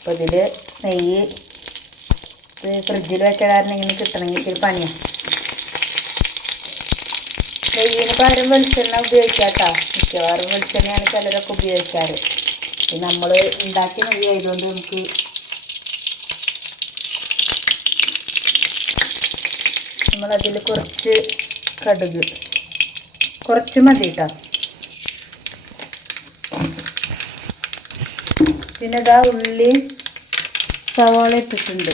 അപ്പോൾ ഇതിൽ നെയ്യ് ഫ്രിഡ്ജിൽ വെച്ച കാരണം ഇങ്ങനെ കിട്ടണമെങ്കിൽ ഇത്തിരി പണിയാണ്. നെയ്യിന് പകരം വെളിച്ചെണ്ണ ഉപയോഗിക്കാം കേട്ടോ. മിക്കവാറും വെളിച്ചെണ്ണയാണ് ചിലരൊക്കെ ഉപയോഗിക്കാറ്. നമ്മൾ ഉണ്ടാക്കിയ നെയ്യ് ആയതുകൊണ്ട് നമുക്ക് നമ്മളതിൽ കുറച്ച് കടുക് കുറച്ച് മതി കേട്ടോ. പിന്നെ ഇതാ ഉള്ളി സവാള ഇട്ടിട്ടുണ്ട്.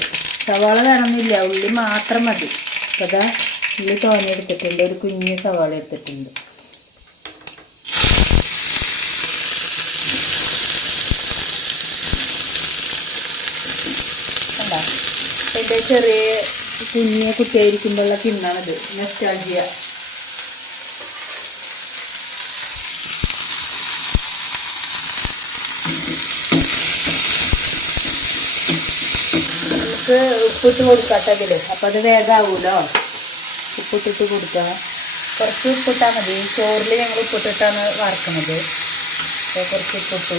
സവാള വേണമെന്നില്ല, ഉള്ളി മാത്രം മതി. അപ്പോൾ ഇതാ ഉള്ളി തോനെ എടുത്തിട്ടുണ്ട്, ഒരു കുഞ്ഞ് സവാള എടുത്തിട്ടുണ്ട്. കണ്ടോ, എൻ്റെ ചെറിയ കുഞ്ഞ് കുട്ടിയായിരിക്കുമ്പോഴുള്ള കിണ്ണാണിത്, നൊസ്റ്റാൾജിയ. നമുക്ക് ഉപ്പിട്ട് കൊടുക്കാട്ടോ ഇതിൽ, അപ്പോൾ അത് വേഗമാവുമല്ലോ. ഉപ്പിട്ടിട്ട് കൊടുക്കുക, കുറച്ച് ഉപ്പിട്ടാൽ മതി. ചോറിൽ ഞങ്ങൾ ഉപ്പിട്ടിട്ടാണ് വറക്കുന്നത്. അപ്പോൾ കുറച്ച് ഉപ്പിട്ടു.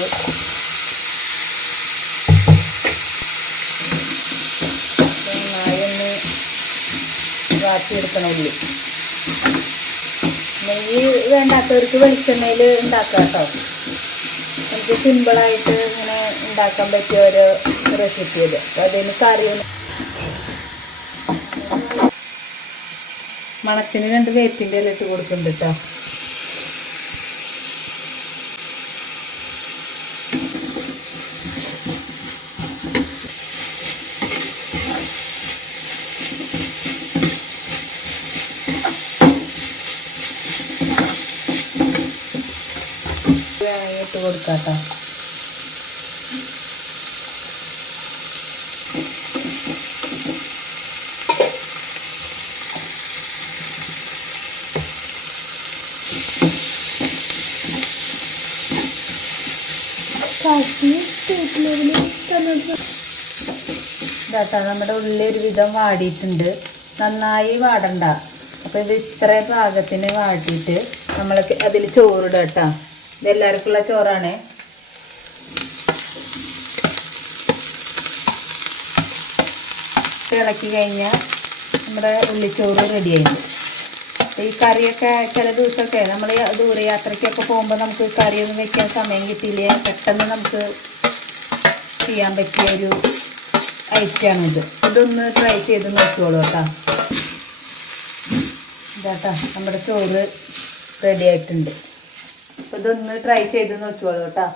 നന്നായി ഒന്ന് വാട്ടിയെടുക്കണം ഉള്ളി. നെയ്യ് വേണ്ടാത്തവർക്ക് വെളിച്ചെണ്ണയിൽ ഉണ്ടാക്കാം കേട്ടോ. എനിക്ക് സിമ്പിളായിട്ട് ഇങ്ങനെ ഉണ്ടാക്കാൻ പറ്റിയ ഒരു റെസിപ്പി ഇത്. അപ്പോൾ അതിന് കറി മണത്തിന് 2 വേപ്പിൻ്റെ ഇല ഇട്ട് കൊടുക്കുന്നുണ്ട് കേട്ടോ. ഇട്ട് കൊടുക്കാം കേട്ടോ. ഇതാട്ടോ നമ്മുടെ ഉള്ളി ഒരുവിധം വാടിയിട്ടുണ്ട്. നന്നായി വാടണ്ട. അപ്പോൾ ഇത് ഇത്ര പാകത്തിന് വാട്ടിയിട്ട് നമ്മൾ അതിൽ ചോറിടുക കേട്ടോ. ഇതെല്ലാവർക്കുള്ള ചോറാണ്. ഇളക്കി കഴിഞ്ഞാൽ നമ്മുടെ ഉള്ളിച്ചോറ് റെഡിയായി. ഈ കറിയൊക്കെ ചില ദിവസമൊക്കെ നമ്മൾ ദൂരയാത്രയ്ക്കൊക്കെ പോകുമ്പോൾ നമുക്ക് കറിയൊന്നും വെക്കാൻ സമയം കിട്ടിയില്ല, പെട്ടെന്ന് നമുക്ക് ചെയ്യാൻ പറ്റിയ ഒരു ഐറ്റമാണിത്. ഇതൊന്ന് ട്രൈ ചെയ്ത് നോക്കിക്കോളൂ കേട്ടോ. ഇതാട്ടോ നമ്മുടെ ചോറ് റെഡി ആയിട്ടുണ്ട്. അപ്പോൾ ഇതൊന്ന് ട്രൈ ചെയ്ത് നോക്കിക്കോളൂ കേട്ടോ.